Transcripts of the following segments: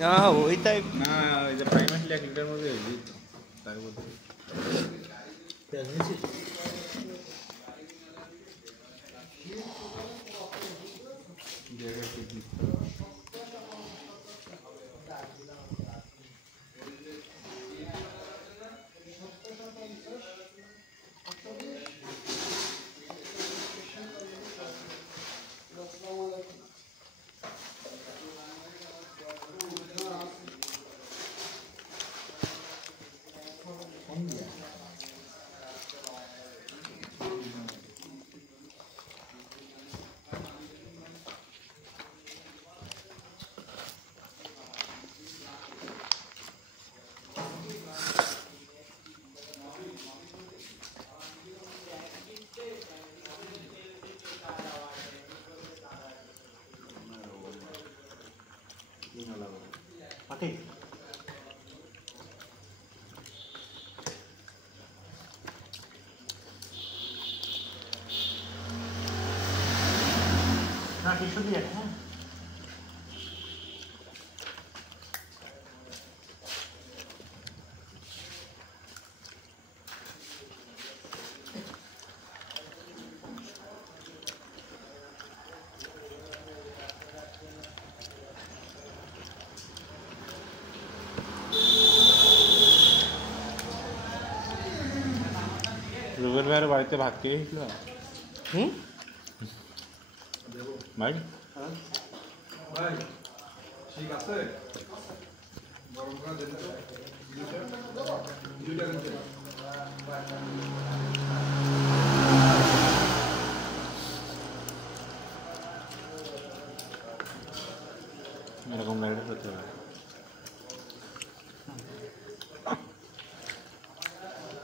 না ওইটাই না ওই যে প্রাইমারি 1 লিটার মধ্যে হইলি তাই বলতে পাটি না কিছু দিয়ে হ্যাঁ রুবেল ভাইয়ের বাড়িতে ভাত খেয়ে গেছিল ভাই ভাই ঠিক আছে গরম করে দেন তো দুইটা দিন এরকম লাইট করতে হবে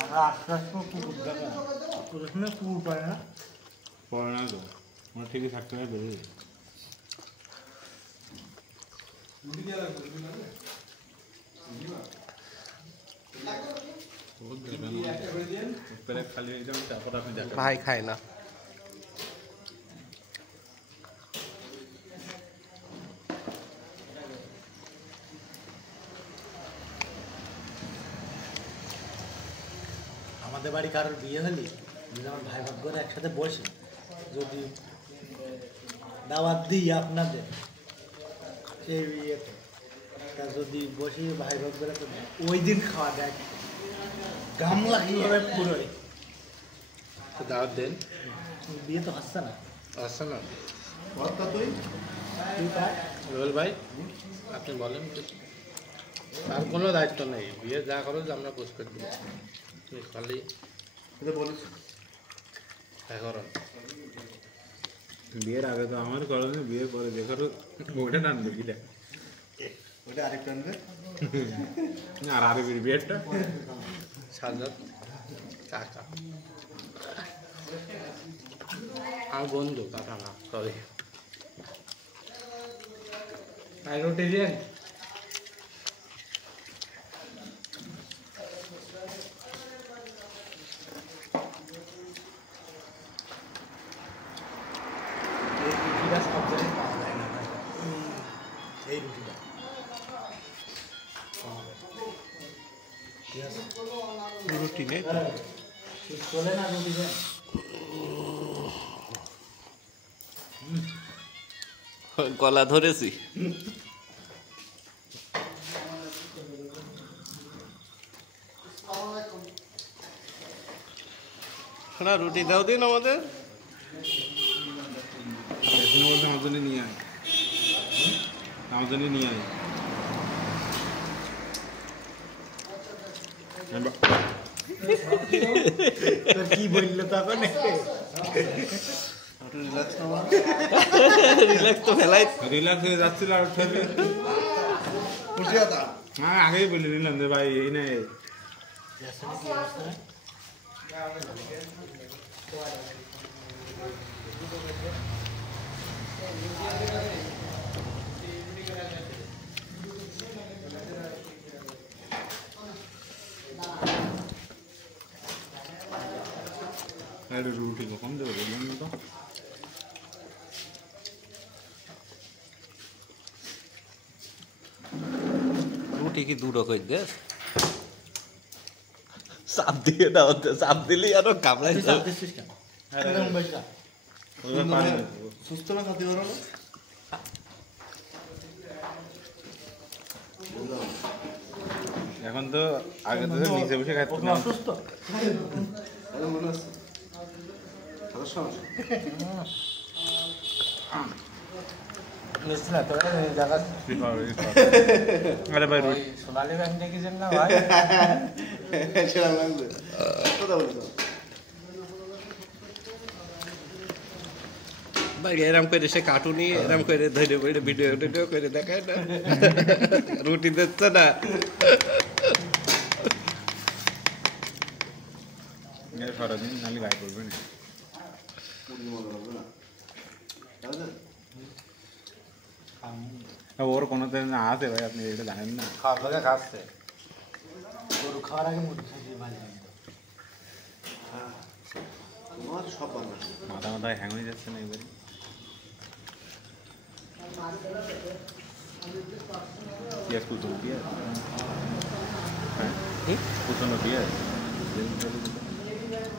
আমরা আস্তে আস্তে কুকুর দেখা প্রথমে কুকুর পায় না পড়ে না তো আমার ঠিকই থাকতে হবে বেরিয়ে রুটি দিয়ে লাগবে রুটি লাগবে খালি একদম চাপড় আপনি দেখেন ভাই খায় না আমাদের বাড়ি কারোর বিয়ে হলে যদি আমার ভাই ভাগ্যরা একসাথে বসে যদি দাওয়াত দিই আপনাদের সেই বিয়েতে তা যদি বসি ভাই ভাগ্যরা তো ওই দিন খাওয়া দেয় গামলা কীভাবে পুরোই তো দাওয়াত দেন বিয়ে তো হচ্ছে না আসছে না তুই কার রুবেল ভাই আপনি বলেন তার কোনো দায়িত্ব নেই বিয়ে যা করো যে আমরা পোস্ট করে দিই তুমি খালি বলিস হ্যাঁ করো বিয়ের আগে তো আমার করো না বিয়ের পরে যে করো ওটা টানবে কি দেখ ওটা আরেকটা আনবে আর আরে বিয়েরটা সাজাত কাকা আমার বন্ধু কাকা না সরি আইনোটেরিয়ান এই রুটিটা সব জায়গায় পাওয়া যায় না এই রুটিটা রুটি নেই চলে না রুটি দেন গলা ধরেছি না রুটি দাও দিন আমাদের এখন বলতে আমার জন্য নিয়ে আয় আমার জন্য নিয়ে আয় তোর কি বললো তখন রিল্যাক্স তো ফেলাই রিল্যাক্স হয়ে যাচ্ছিল আর উঠে হ্যাঁ আগেই বলে দিলাম যে ভাই এই না রুটি কখন দেবো বললাম তো রুটি কি দুটো কই দে চাপ দিয়ে দাও চাপ দিলেই আরো কামড়াই তুই চাপ দিচ্ছিস কেন? একদম বেশি চাপ। সুস্থ না খাতে পারো না এখন তো আগে তো নিচে বসে ও খাচ্ছি কি না অসুস্থ? মনে আছে খাওয়ার সমস্যা বুঝছি না তোরা এই জায়গা আরে ভাই ওই সোনালী ব্যাংক দেখেছেন না ভাই সেরকম লাগবে কথা বলছো ভাই এরম করে সে কার্টুনই এরম করে ধরে বইরে ভিডিও টিডিও করে দেখায় না রুটি দিচ্ছে না সারাদিন নালি গায়ে পড়বে না মুরগি মজা লাগবে না তাই না? ওর কোনো দিন আছে ভাই আপনি এটা জানেন না খাওয়া থেকে খাচ্ছে গরু খাওয়ার আগে মুরগি খাইতে ভালো লাগে। হ্যাঁ তোমার সব ভালো লাগে মাথা মাথায় হ্যাং হয়ে যাচ্ছে না এবারে পেঁয়াজ কুচনো পেঁয়াজ হ্যাঁ কুচনো পেঁয়াজ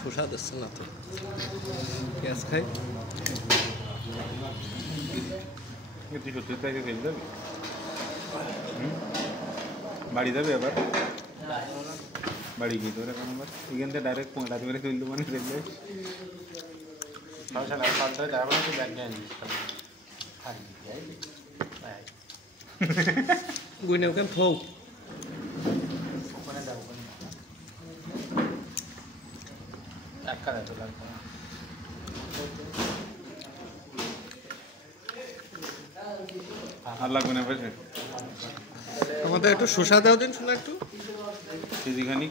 শোষা দিচ্ছে না তো পেঁয়াজ খাই তুই সত্যি তাই ফেলে যাবি বাড়ি যাবে আবার বাড়ি গিয়ে তোর এখন আবার এখান থেকে ডাইরেক্ট রাত করে তুললো মানে ফেললে সমস্যা নাই সন্ধ্যায় যাবো না তুই ব্যাংক নিয়ে নিস গুইনে ওখানে থৌ ওখানে যাবো ওখানে। এক কাজে তো লাগবে না আর লাগবে না পেছে আমাদের একটু শোষা দাও দিন শোনা একটু কেজিখানি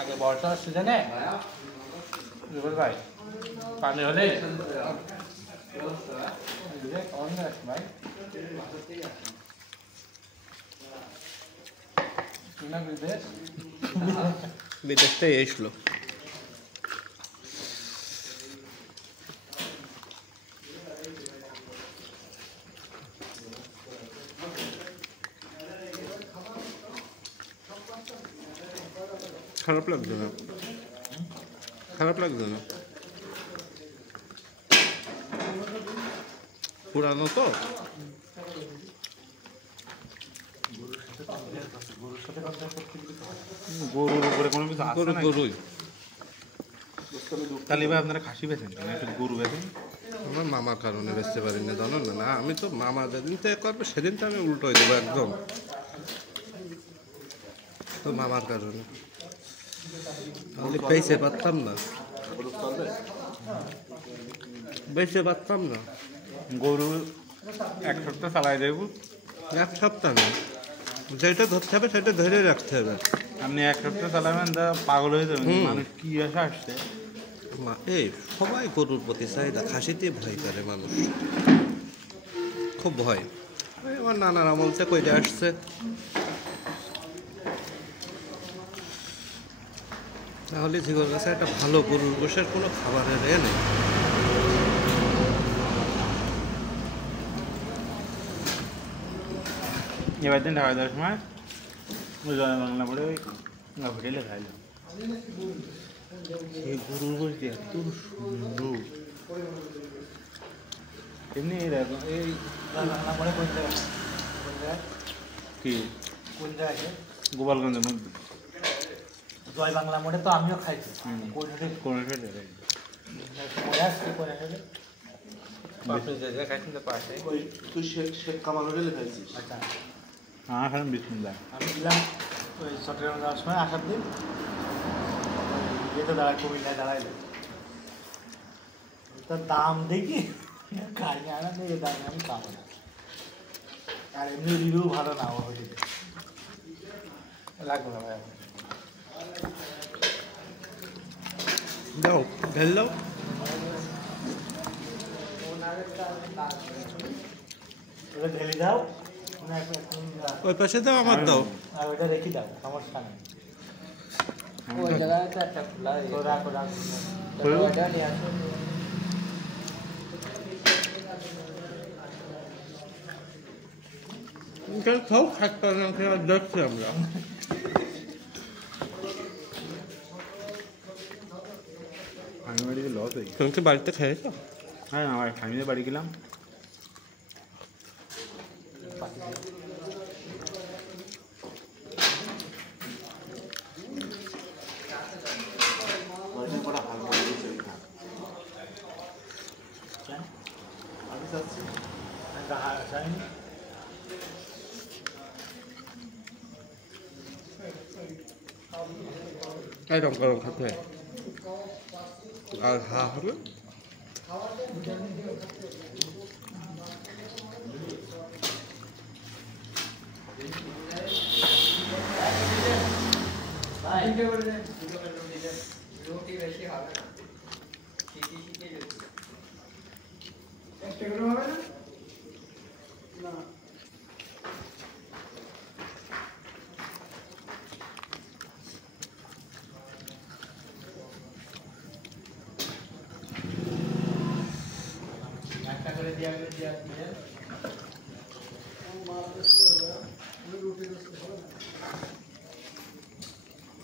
আগে বর্ষার সিজনে বিপুল ভাই পানি হলে ভাই না বিদেশ বিদেশ থেকে এসলো খারাপ লাগছে না খারাপ লাগছে না পুরানো তো গরুর উপরে কোনো কিছু আসছে গরু না গরুই তাহলে এবার আপনারা খাসি বেছেন না একটু গরু বেছেন আমার মামার কারণে বেচতে পারি না জানো না না আমি তো মামা যেদিন থেকে করবে সেদিন তো আমি উল্টো হয়ে দেবো একদম তো মামার কারণে তাহলে বেঁচে পারতাম না বেঁচে পারতাম না গরু এক সপ্তাহ চালাই দেবো এক সপ্তাহ না যেটা ধরতে হবে সেটা ধরে রাখতে হবে আপনি এক সপ্তাহ চালাবেন তা পাগল হয়ে যাবেন হুম। মানুষ কি আসে আসছে এই সবাই গরুর প্রতি চাহিদা খাসিতে ভয় করে মানুষ খুব ভয় এই আমার নানার আমল থেকে কইতে আসছে তাহলে জিগর কাছে একটা ভালো গরুর গোশের কোনো খাবারের নেই এবার দিন ঢাকা দেওয়ার সময় ওই জয় বাংলা পড়ে ওই হোটেলে খাইলাম সেই গরুর গোষ্ঠী এত সুন্দর এমনি এরকম এই বাংলা মোড়ে কোন জায়গায়? কোন জায়গায়? কি কোন জায়গায়? গোপালগঞ্জের মধ্যে জয় বাংলা মোড়ে তো আমিও খাইছি হুম। কোন হোটেল? কোন হোটেলে মনে আসছে কোন হোটেলে? আপনি যে যে খাইছেন তো পাশে ওই তুই শেখ শেখ কামাল হোটেলে খাইছিস আচ্ছা আমার খালাম বিসমুল্লাহ আমি ছিলাম ওই চট্টগ্রাম যাওয়ার সময় আসার দিন ইয়েতে দাঁড়ায় কুমিল্লায় দাঁড়াইলো তার দাম দেখি খাই না আনা দেখে দাম আমি খাবো না আর এমনি রিভিউ ভালো না ও হোটেলে লাগবে না ভাই দাও ঢেল দাও ওটা ঢেলে দাও না এখন ওই পাশে দাও আমার দাও আর ওইটা রেখে দাও সমস্যা নেই ওই জায়গায় তো একটা খোলা তো রাখো রাখো ওইটা নিয়ে আসো খাও খাটতে দেখছি আমরা আমি বাড়িতে লস হয়ে তুমি কি বাড়িতে খেয়েছো? হ্যাঁ আমার ফ্যামিলি বাড়ি গেলাম একদম গরম খেতে আর হা হবে রুটি বেশি হবে না শীতে শীতে একটা করে হবে না না একটা করে দিয়া